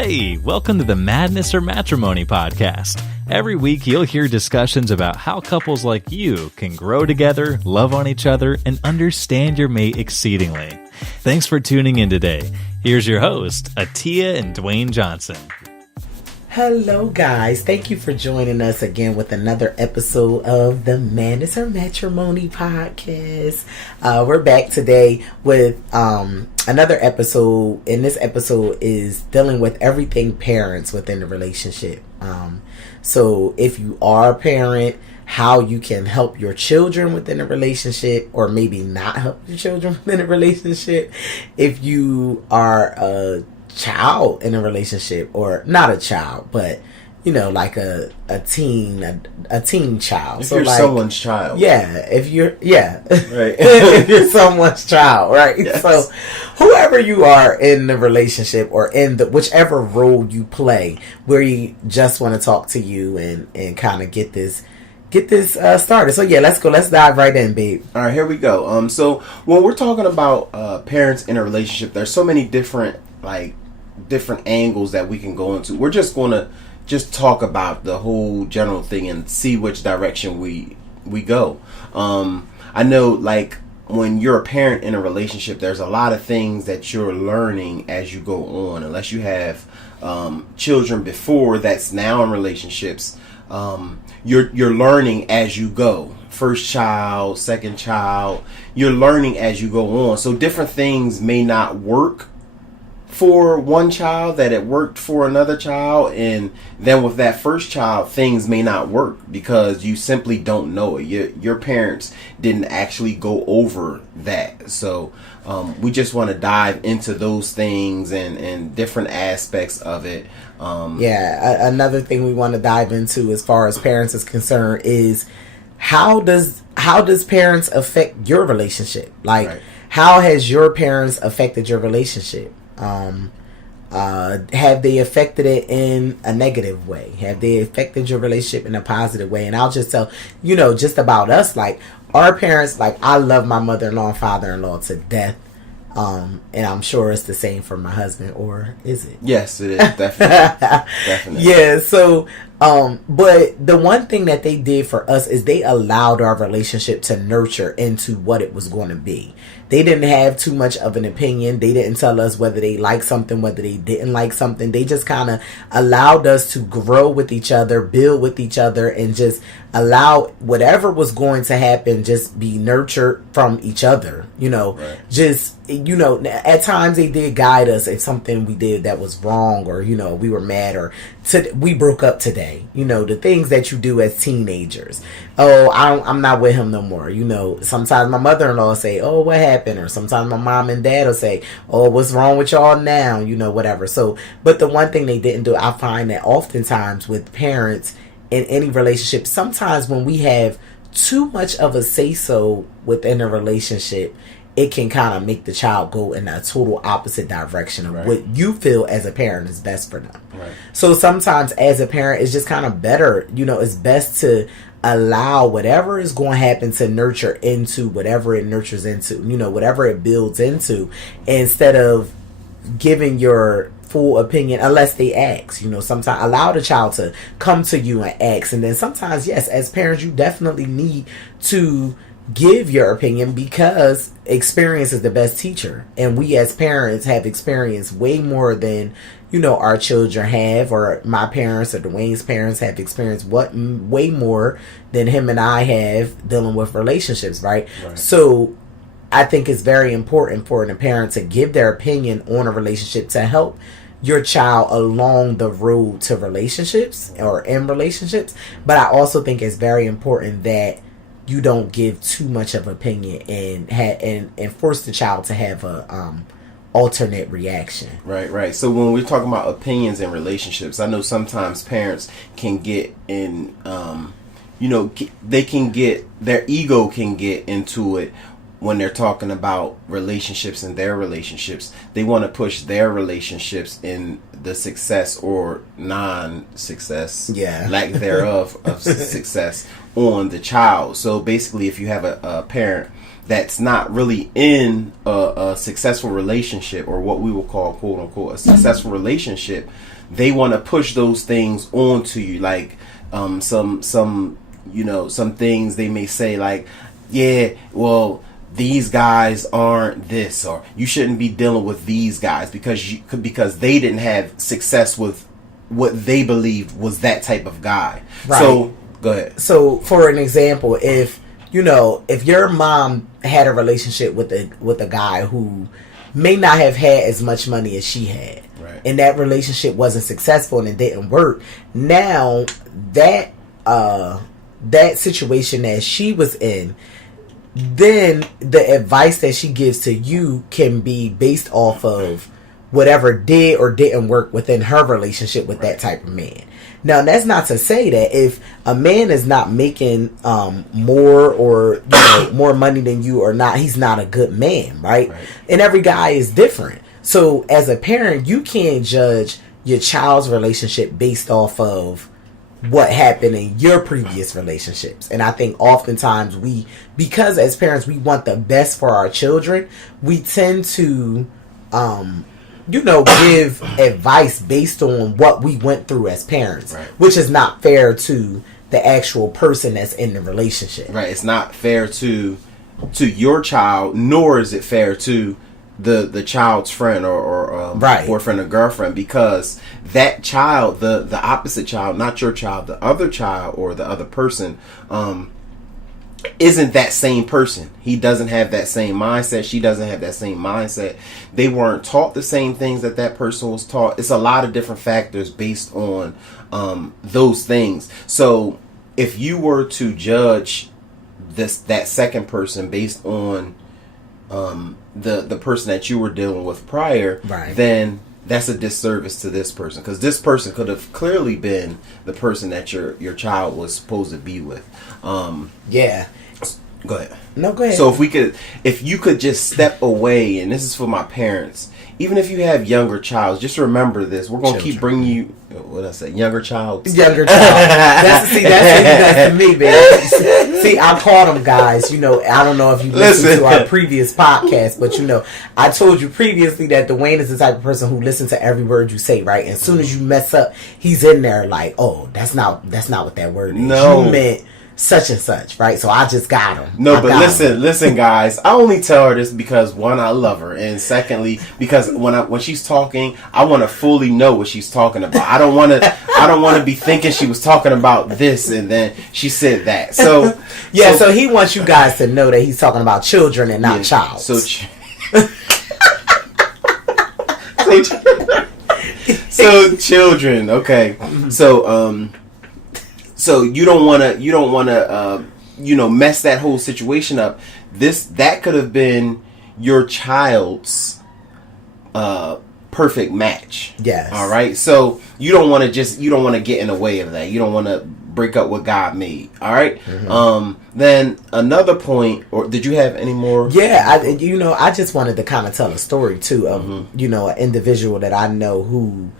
Hey, welcome to the Madness or Matrimony podcast. Every week you'll hear discussions about how couples like you can grow together, love on each other, and understand your mate exceedingly. Thanks for tuning in today. Here's your host, Atia and Dwayne Johnson. Hello guys, thank you for joining us again with another episode of the Madness or Matrimony podcast. We're back today with another episode, and this episode is dealing with everything parents within the relationship. So if you are a parent, how you can help your children within a relationship, or maybe not help your children within a relationship. If you are a child in a relationship, or not a child, but you know, like a teen child. If so you're like someone's child. If you're Right. if you're someone's child, right? Yes. So whoever you are in the relationship, or in the whichever role you play, we just want to talk to you and kind of get this started. So yeah, let's dive right in, babe. All right, here we go. So when we're talking about parents in a relationship, there's so many different angles that we can go into. We're just going to talk about the whole general thing and see which direction we go. I know, like, when you're a parent in a relationship, there's a lot of things that you're learning as you go on. Unless you have children before that's now in relationships, you're learning as you go. First child, second child, you're learning as you go on. So different things may not work for one child that it worked for another child, and then with that first child things may not work because you simply don't know it. Your parents didn't actually go over that. So we just want to dive into those things and different aspects of it. Another thing we want to dive into as far as parents is concerned is how does parents affect your relationship? Like, right. How has your parents affected your relationship? Have they affected it in a negative way? Have they affected your relationship in a positive way? And I'll just tell, just about us, like, our parents, like, I love my mother-in-law and father-in-law to death. And I'm sure it's the same for my husband, or is it? Yes, it is, definitely. Definitely. Yeah, so, but the one thing that they did for us is they allowed our relationship to nurture into what it was going to be. They didn't have too much of an opinion. They didn't tell us whether they liked something, whether they didn't like something. They just kind of allowed us to grow with each other, build with each other, and just allow whatever was going to happen just be nurtured from each other. Right. Just, at times they did guide us if something we did that was wrong, or, we were mad, or we broke up today. The things that you do as teenagers. Oh, I'm not with him no more. Sometimes my mother-in-law will say, oh, what happened? Or sometimes my mom and dad will say, oh, what's wrong with y'all now? Whatever. So, but the one thing they didn't do, I find that oftentimes with parents in any relationship, sometimes when we have too much of a say-so within a relationship, it can kind of make the child go in a total opposite direction of what you feel as a parent is best for them. Right. So sometimes as a parent, it's just kind of better, it's best to allow whatever is going to happen to nurture into whatever it nurtures into, whatever it builds into, instead of giving your full opinion unless they ask. Sometimes allow the child to come to you and ask, and then sometimes, yes, as parents, you definitely need to give your opinion, because experience is the best teacher, and we as parents have experienced way more than our children have, or my parents or Dwayne's parents have experienced way more than him and I have dealing with relationships, right? So I think it's very important for a parent to give their opinion on a relationship to help your child along the road to relationships or in relationships. But I also think it's very important that you don't give too much of opinion and force the child to have a alternate reation. Right. So when we're talking about opinions in relationships, I know sometimes parents can get in, they can get, their ego can get into it when they're talking about relationships and their relationships. They want to push their relationships in the success or non-success, lack thereof of success on the child. So basically, if you have a parent that's not really in a successful relationship, or what we will call, quote unquote, a successful relationship, they want to push those things onto you, like some things they may say, like, yeah, well, these guys aren't this, or you shouldn't be dealing with these guys because they didn't have success with what they believed was that type of guy. Right. So go ahead. So for an example, if your mom had a relationship with a guy who may not have had as much money as she had, right, and that relationship wasn't successful and it didn't work, now that situation that she was in, then the advice that she gives to you can be based off of whatever did or didn't work within her relationship with that type of man. Now, that's not to say that if a man is not making more or more money than you or not, he's not a good man, right? And every guy is different. So as a parent, you can't judge your child's relationship based off of what happened in your previous relationships. And I think oftentimes because as parents we want the best for our children, we tend to give advice based on what we went through as parents, right, which is not fair to the actual person that's in the relationship. Right. It's not fair to your child, nor is it fair to the child's friend or right, boyfriend or girlfriend, because that child, the opposite child, not your child, the other child or the other person, isn't that same person. He doesn't have that same mindset. She doesn't have that same mindset. They weren't taught the same things that person was taught. It's a lot of different factors based on those things. So if you were to judge that second person based on the person that you were dealing with prior, right, then that's a disservice to this person, because this person could have clearly been the person that your child was supposed to be with. Yeah. Go ahead. No, go ahead. So if you could just step away, and this is for my parents, even if you have younger child, just remember this. We're going to keep bringing you, what did I say, younger child? Younger child. That's to me, man. See, I call them guys, I don't know if you listened to our previous podcast, but I told you previously that Dwayne is the type of person who listens to every word you say, right? And as soon as you mess up, he's in there like, oh, that's not what that word is. No. You meant such and such, right? So I just got him. No, but listen, guys. I only tell her this because, one, I love her, and secondly, because when she's talking, I want to fully know what she's talking about. I don't want to be thinking she was talking about this and then she said that. So yeah, so he wants you guys to know that he's talking about children and not child. So children. Okay. So you don't want to mess that whole situation up. That could have been your child's perfect match. Yes. All right. So you don't want to get in the way of that. You don't want to break up what God made. All right. Mm-hmm. Then another point, or did you have any more? Yeah. I just wanted to kind of tell a story too of an individual that I know who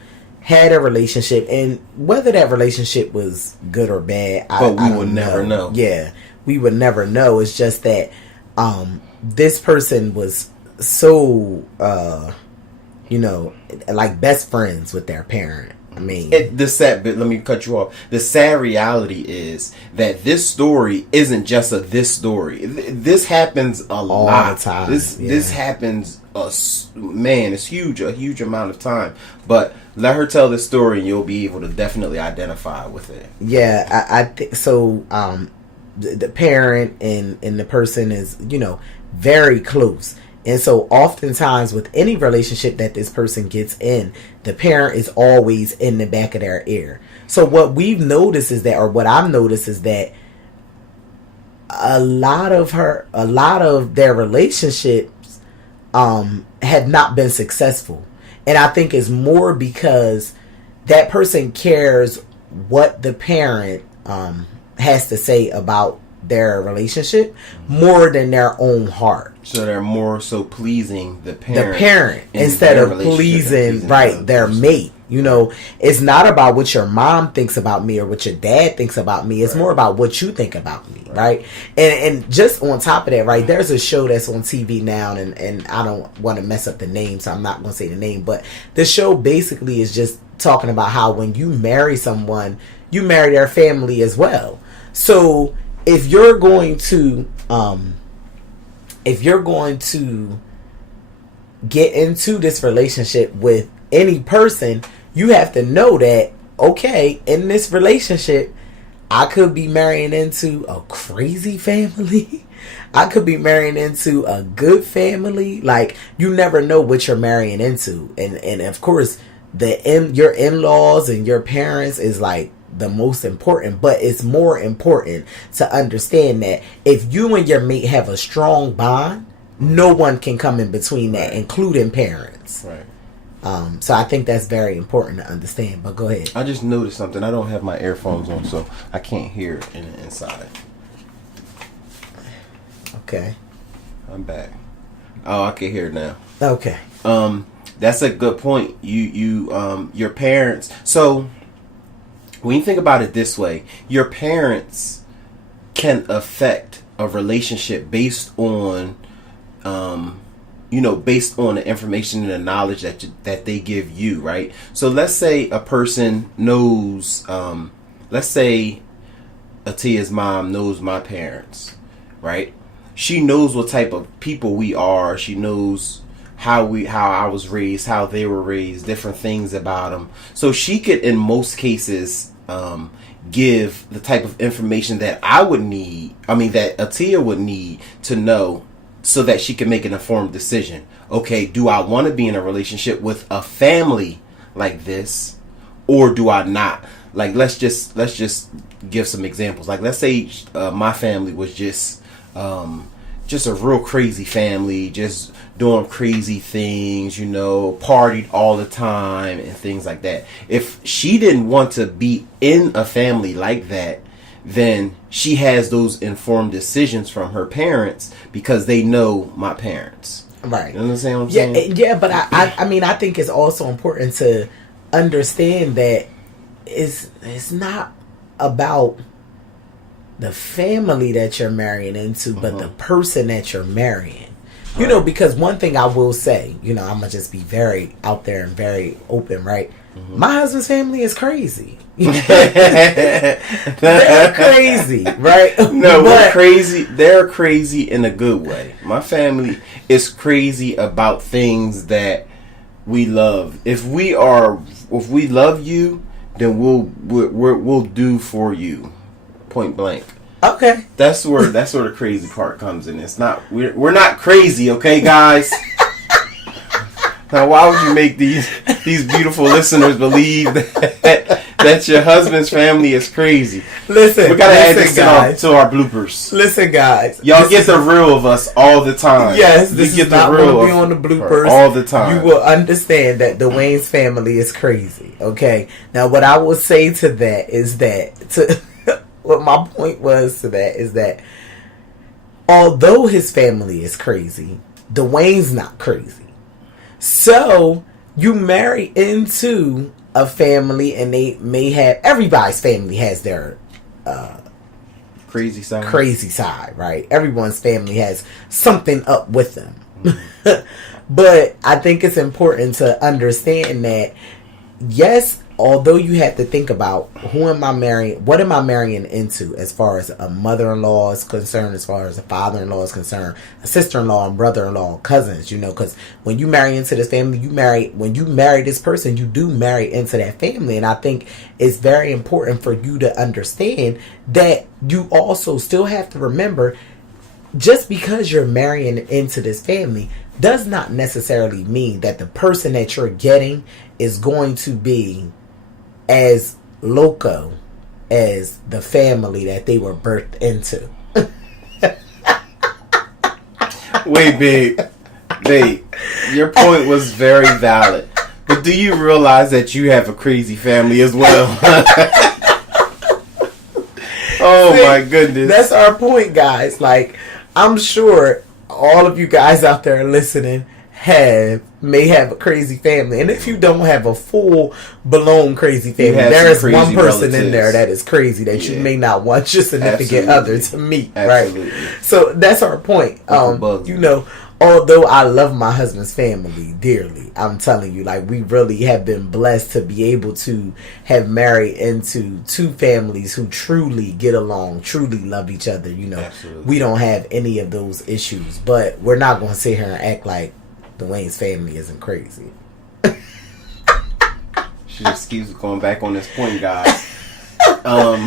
had a relationship, and whether that relationship was good or bad, we would never know. Yeah, we would never know. It's just that this person was so like best friends with their parent. I mean, but let me cut you off. The sad reality is that this story isn't just this story. This happens all lot. The time. This happens. It's huge, a huge amount of time. But let her tell the story, and you'll be able to definitely identify with it. Yeah, I think so. The parent and the person is very close. And so oftentimes with any relationship that this person gets in, the parent is always in the back of their ear. So what we've noticed is that, or what I've noticed is that a lot of their relationships have not been successful. And I think it's more because that person cares what the parent has to say about their relationship more than their own heart. So they're more so pleasing the parent instead of pleasing their mate. You know, it's not about what your mom thinks about me or what your dad thinks about me. It's more about what you think about me, right? And just on top of that, right, there's a show that's on TV now, and I don't want to mess up the name, so I'm not going to say the name, but the show basically is just talking about how when you marry someone, you marry their family as well. So if you're going to get into this relationship with any person, you have to know that, okay, in this relationship, I could be marrying into a crazy family. I could be marrying into a good family. Like, you never know what you're marrying into. And of course, your in-laws and your parents is like the most important, but it's more important to understand that if you and your mate have a strong bond, no one can come in between that, including parents. Right. So I think that's very important to understand. But go ahead. I just noticed something. I don't have my earphones on, so I can't hear it inside. Okay. I'm back. Oh, I can hear it now. Okay. That's a good point. Your parents. So when you think about it this way, your parents can affect a relationship based on based on the information and the knowledge that they give you, right? So let's say a person knows, let's say Atia's mom knows my parents, right? She knows what type of people we are. She knows how I was raised, how they were raised, different things about them. So she could, in most cases, give the type of information that I would need, that Atia would need to know, so that she can make an informed decision. Okay, do I want to be in a relationship with a family like this, or do I not? Like, let's just give some examples. Like, let's say my family was just a real crazy family, just doing crazy things, partied all the time and things like that. If she didn't want to be in a family like that, then she has those informed decisions from her parents because they know my parents. Right. You understand what I'm saying? Yeah, but I think it's also important to understand that it's not about the family that you're marrying into, but the person that you're marrying. Because one thing I will say, I'm going to just be very out there and very open, right? My husband's family is crazy. They're crazy, right? No, we're crazy. They're crazy in a good way. My family is crazy about things that we love. If we love you, then we'll do for you, point blank. Okay, that's where the crazy part comes in. It's not we're not crazy, okay, guys. Now, why would you make these beautiful listeners believe that your husband's family is crazy? Listen, we gotta add this to our bloopers. Listen, guys, y'all get the real of us all the time. Yes, this is not going to be on the bloopers all the time. You will understand that Dwayne's family is crazy. Okay, now what I will say to that is that what my point was to that is that although his family is crazy, Dwayne's not crazy. So you marry into a family, and they may have, everybody's family has their crazy side, right? Everyone's family has something up with them. But I think it's important to understand that, yes, although you have to think about who am I marrying, what am I marrying into as far as a mother-in-law is concerned, as far as a father-in-law is concerned, a sister-in-law and brother-in-law, cousins, because when you marry into this family, when you marry this person, you do marry into that family. And I think it's very important for you to understand that you also still have to remember, just because you're marrying into this family does not necessarily mean that the person that you're getting is going to be as loco as the family that they were birthed into. Wait, babe, your point was very valid. But do you realize that you have a crazy family as well? Oh, see, my goodness. That's our point, guys. Like, I'm sure all of you guys out there listening have may have a crazy family. And if you don't have a full blown crazy family, there is one person in there that is crazy that you may not want your significant other to meet. Right? So that's our point. Although I love my husband's family dearly, I'm telling you, like, we really have been blessed to be able to have married into two families who truly get along, truly love each other. We don't have any of those issues, but we're not going to sit here and act like Dwayne's family isn't crazy. She just keeps going back on this point, guys. At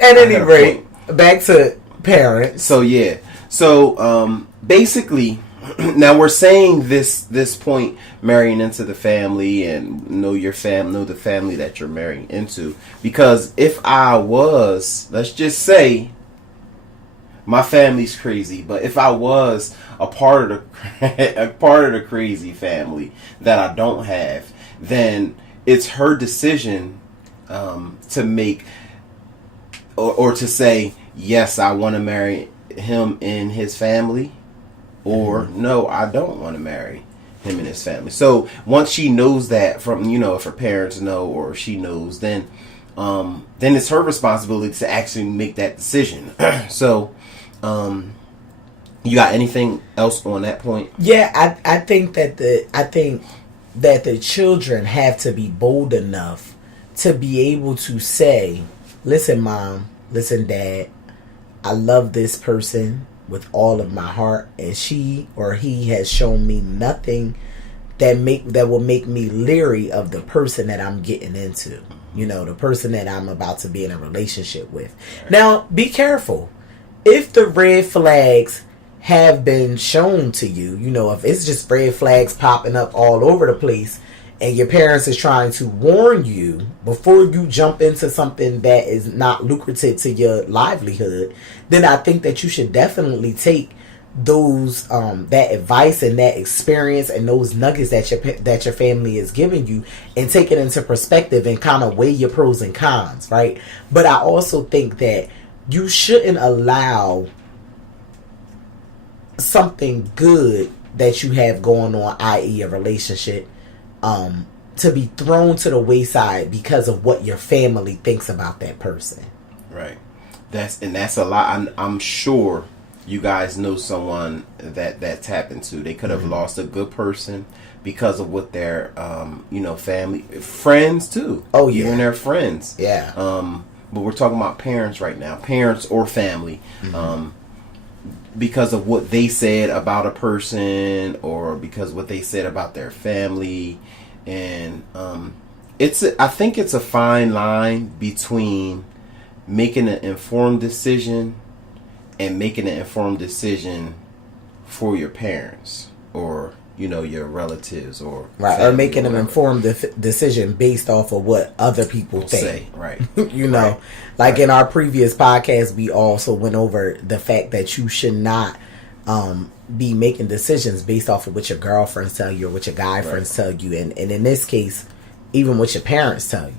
any rate, back to parents. So basically, now we're saying this point, marrying into the family and know the family that you're marrying into, because if I was, let's just say, my family's crazy, but if I was a part of the crazy family that I don't have, then it's her decision to make or to say, yes, I want to marry him and his family, or no, I don't want to marry him and his family. So once she knows that from, if her parents know or she knows, then it's her responsibility to actually make that decision. So you got anything else on that point? Yeah, I think that the children have to be bold enough to be able to say, listen, Mom, listen, Dad, I love this person with all of my heart, and she or he has shown me nothing that will make me leery of the person that I'm getting into. The person that I'm about to be in a relationship with. Now, be careful. If the red flags have been shown to you, if it's just red flags popping up all over the place, and your parents is trying to warn you before you jump into something that is not lucrative to your livelihood, then I think that you should definitely take those that advice and that experience and those nuggets that your family is giving you and take it into perspective and kind of weigh your pros and cons, right? But I also think that you shouldn't allow something good that you have going on, i.e. a relationship, to be thrown to the wayside because of what your family thinks about that person. Right. That's a lot. I'm sure you guys know someone that's happened to. They could have lost a good person because of what their family, friends too. Oh yeah, even their friends. Yeah. But we're talking about parents right now, parents or family. Because of what they said about a person, or because what they said about their family, and I think it's a fine line between making an informed decision and making an informed decision for your parents or your relatives or right, or making an informed decision based off of what other people think. Say, right. Right. Like in our previous podcast, we also went over the fact that you should not be making decisions based off of what your girlfriends tell you or what your guy friends tell you, and in this case, even what your parents tell you.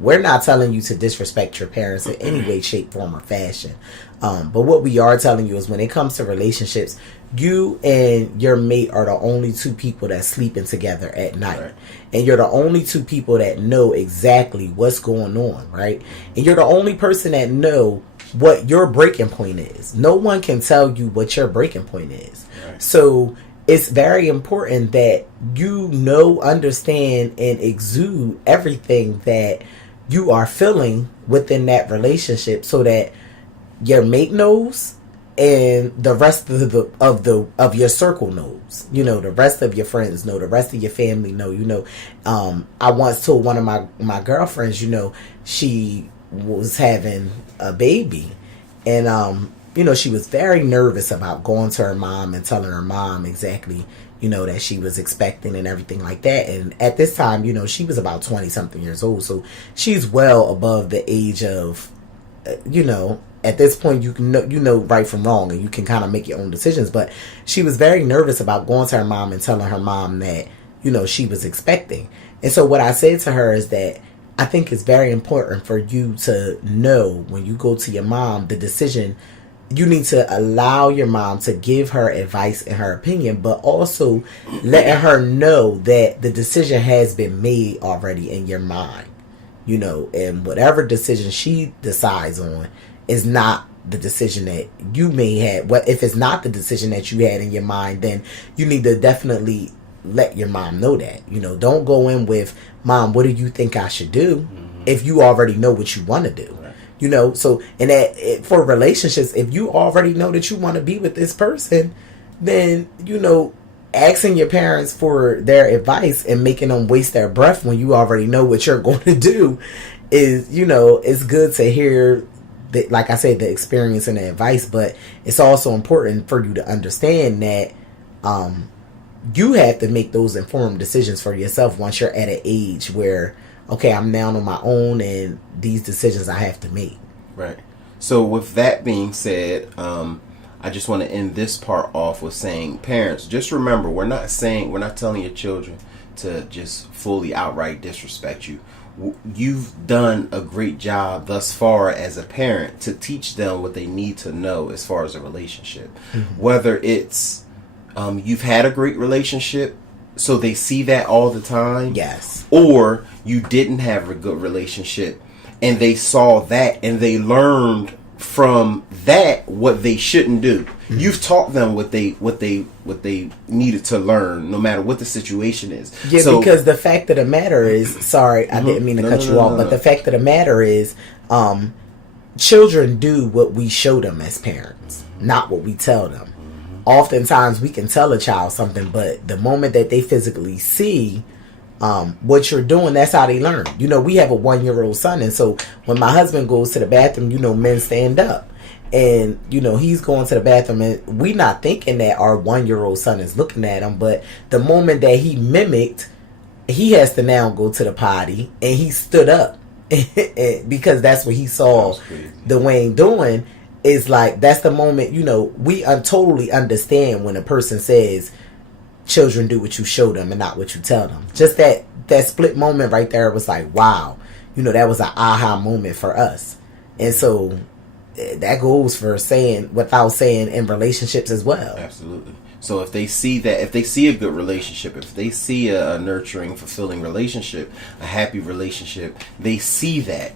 We're not telling you to disrespect your parents in any way, shape, form, or fashion. But what we are telling you is when it comes to relationships, you and your mate are the only two people that's sleeping together at night. Right. And you're the only two people that know exactly what's going on, right? And you're the only person that know what your breaking point is. No one can tell you what your breaking point is. Right. So it's very important that you understand, and exude everything that you are feeling within that relationship, so that your mate knows and the rest of your circle knows. The rest of your friends know, the rest of your family know. I once told one of my girlfriends, she was having a baby, and she was very nervous about going to her mom and telling her mom exactly, that she was expecting and everything like that. And at this time, she was about 20 something years old. So she's well above the age of, at this point, you know right from wrong, and you can kind of make your own decisions. But she was very nervous about going to her mom and telling her mom that, she was expecting. And so what I said to her is that I think it's very important for you to know when you go to your mom the decision you need to allow your mom to give her advice and her opinion, but also letting her know that the decision has been made already in your mind. You know, and whatever decision she decides on is not the decision that you may have. Well, if it's not the decision that you had in your mind, then you need to definitely let your mom know that. You know, don't go in with, Mom, what do you think I should do? If you already know what you want to do. You know, so, and that for relationships, if you already know that you want to be with this person, then, you know, asking your parents for their advice and making them waste their breath when you already know what you're going to do is, you know, it's good to hear that, like I said, the experience and the advice, but it's also important for you to understand that you have to make those informed decisions for yourself once you're at an age where, okay, I'm now on my own and these decisions I have to make. Right. So with that being said, I just want to end this part off with saying, parents, just remember, we're not telling your children to just fully outright disrespect you. You've done a great job thus far as a parent to teach them what they need to know as far as a relationship. Mm-hmm. Whether it's you've had a great relationship, so they see that all the time. Yes. Or you didn't have a good relationship and they saw that and they learned from that what they shouldn't do. Mm-hmm. You've taught them what they needed to learn, no matter what the situation is. Yeah, so, because the fact of the matter is, sorry, I didn't mean to cut you off, but the fact of the matter is, children do what we show them as parents, not what we tell them. Oftentimes we can tell a child something, but the moment that they physically see what you're doing, that's how they learn. You know, we have a 1-year-old son, and so when my husband goes to the bathroom, you know, men stand up. And, you know, he's going to the bathroom, and we not thinking that our 1-year-old son is looking at him, but the moment that he mimicked, he has to now go to the potty, and he stood up because that's what he saw Dwayne doing. Is like, that's the moment, you know, we totally understand when a person says children do what you show them and not what you tell them. Just that split moment right there was like, wow, you know, that was an aha moment for us. And so that goes for saying without saying in relationships as well. Absolutely. So if they see that, if they see a good relationship, if they see a nurturing, fulfilling relationship, a happy relationship, they see that.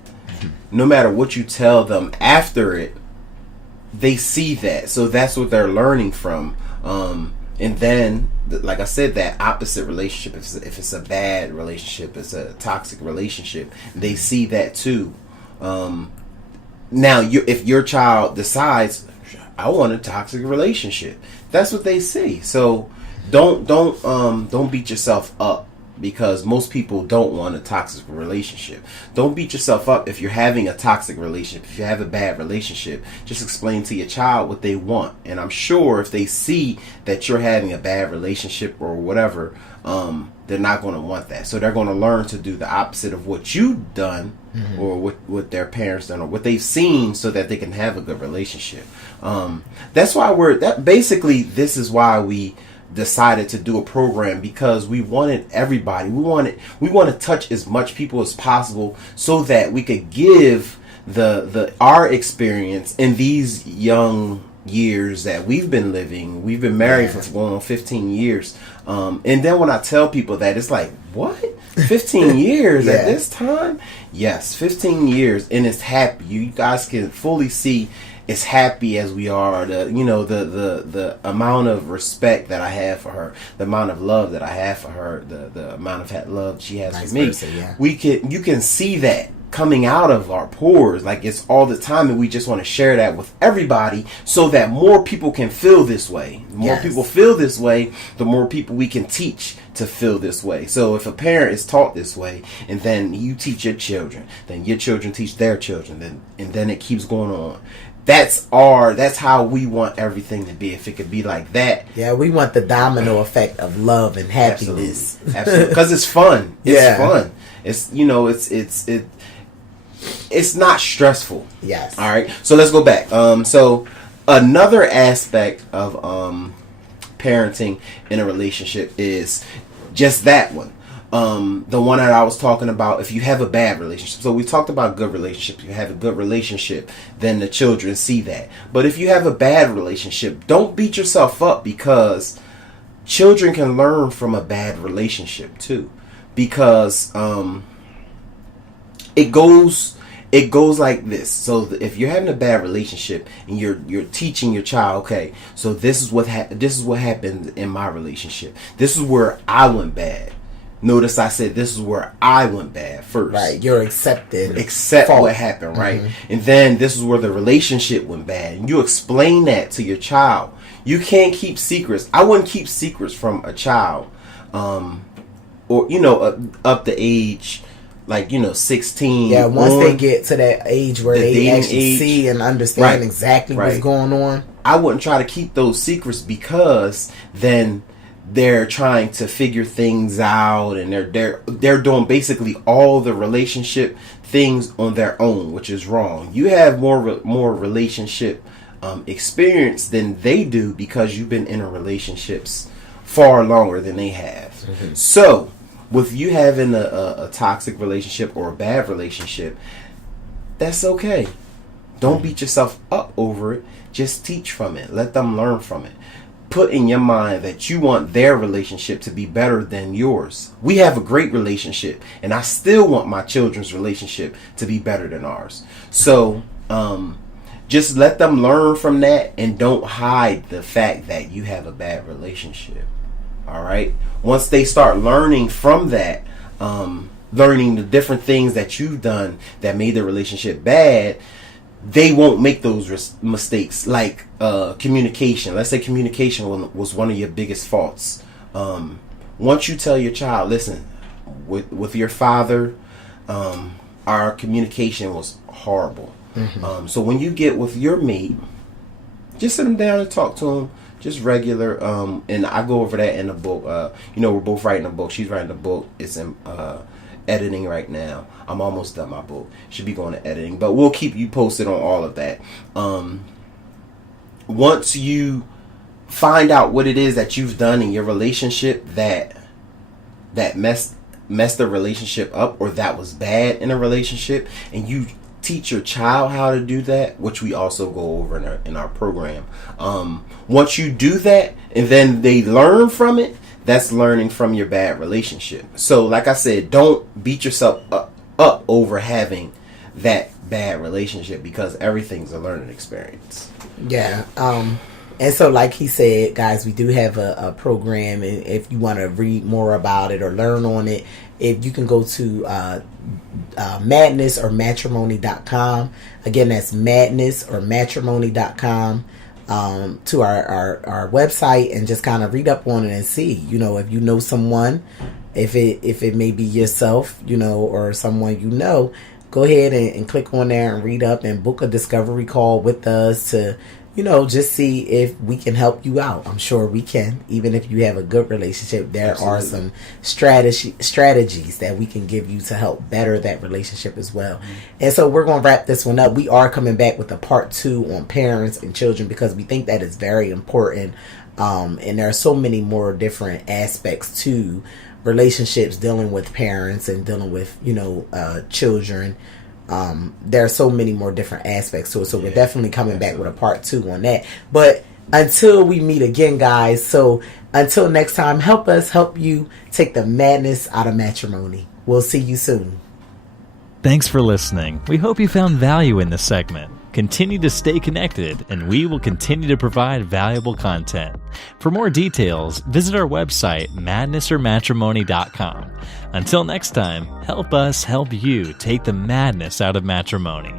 No matter what you tell them after it, they see that. So that's what they're learning from. And then, like I said, that opposite relationship, if it's a bad relationship, it's a toxic relationship, they see that too. Now, if your child decides, I want a toxic relationship, that's what they see. So don't beat yourself up because most people don't want a toxic relationship. Don't beat yourself up if you're having a toxic relationship. If you have a bad relationship, just explain to your child what they want. And I'm sure if they see that you're having a bad relationship or whatever, they're not going to want that. So they're going to learn to do the opposite of what you've done, mm-hmm. or what their parents done or what they've seen, so that they can have a good relationship. That's why this is why we decided to do a program, because we wanted everybody. We want to touch as much people as possible, so that we could give our experience in these young years that we've been living. We've been married for going on 15 years. And then when I tell people that, it's like, what? 15 years at this time? Yes, 15 years, and it's happy. You guys can fully see as happy as we are. The amount of respect that I have for her, the amount of love that I have for her, the amount of love she has for me. You can see that coming out of our pores, like it's all the time, and we just want to share that with everybody so that more people can feel this way. The more people feel this way, the more people we can teach to feel this way. So if a parent is taught this way, and then you teach your children, then your children teach their children, and then it keeps going on. That's how we want everything to be. If it could be like that. Yeah, we want the domino effect of love and happiness. Absolutely. Because it's fun. It's fun. It's it's not stressful. Yes. All right. So let's go back. So another aspect of parenting in a relationship is just that one. The one that I was talking about, if you have a bad relationship. So we talked about good relationships. If you have a good relationship, then the children see that. But if you have a bad relationship, don't beat yourself up, because children can learn from a bad relationship too. Because it goes like this. So if you're having a bad relationship and you're teaching your child, okay, so this is what happened in my relationship. This is where I went bad. Notice I said this is where I went bad first. Right, you're accept what happened, right? Mm-hmm. And then this is where the relationship went bad. And you explain that to your child. You can't keep secrets. I wouldn't keep secrets from a child, or up to age, 16. Yeah, once they get to that age where they actually see and understand exactly what's going on. I wouldn't try to keep those secrets, because then they're trying to figure things out, and they're doing basically all the relationship things on their own, which is wrong. You have more relationship experience than they do, because you've been in relationships far longer than they have. Mm-hmm. So with you having a toxic relationship or a bad relationship, that's okay. Don't beat yourself up over it. Just teach from it. Let them learn from it. Put in your mind that you want their relationship to be better than yours. We have a great relationship, and I still want my children's relationship to be better than ours. So just let them learn from that, and don't hide the fact that you have a bad relationship. All right? Once they start learning from that, learning the different things that you've done that made the relationship bad, they won't make those mistakes, like communication. Let's say communication was one of your biggest faults. Once you tell your child, listen, with your father, our communication was horrible. Mm-hmm. So when you get with your mate, just sit them down and talk to them, just regular. And I go over that in the book. We're both writing a book. She's writing a book. It's in editing right now. I'm almost done my book. Should be going to editing, but we'll keep you posted on all of that. Once you find out what it is that you've done in your relationship that messed the relationship up, or that was bad in a relationship, and you teach your child how to do that, which we also go over in our program. Once you do that and then they learn from it, that's learning from your bad relationship. So like I said, don't beat yourself up over having that bad relationship, because everything's a learning experience. Yeah. And so like he said, guys, we do have a program, and if you want to read more about it or learn on it, if you can go to madnessormatrimony.com. Again, that's madnessormatrimony.com. To our website, and just kind of read up on it and see, if you know someone, if it may be yourself, or someone, go ahead and click on there and read up and book a discovery call with us to, just see if we can help you out. I'm sure we can. Even if you have a good relationship, there Absolutely. Are some strategies that we can give you to help better that relationship as well. Mm-hmm. And so we're going to wrap this one up. We are coming back with a part 2 on parents and children, because we think that is very important. And there are so many more different aspects to relationships, dealing with parents and dealing with, children. There are so many more different aspects to it, so we're definitely coming back with a part 2 on that. But until we meet again, guys, so until next time, help us help you take the madness out of matrimony. We'll see you soon. Thanks for listening. We hope you found value in this segment. Continue to stay connected, and we will continue to provide valuable content. For more details, visit our website, madnessormatrimony.com. Until next time, help us help you take the madness out of matrimony.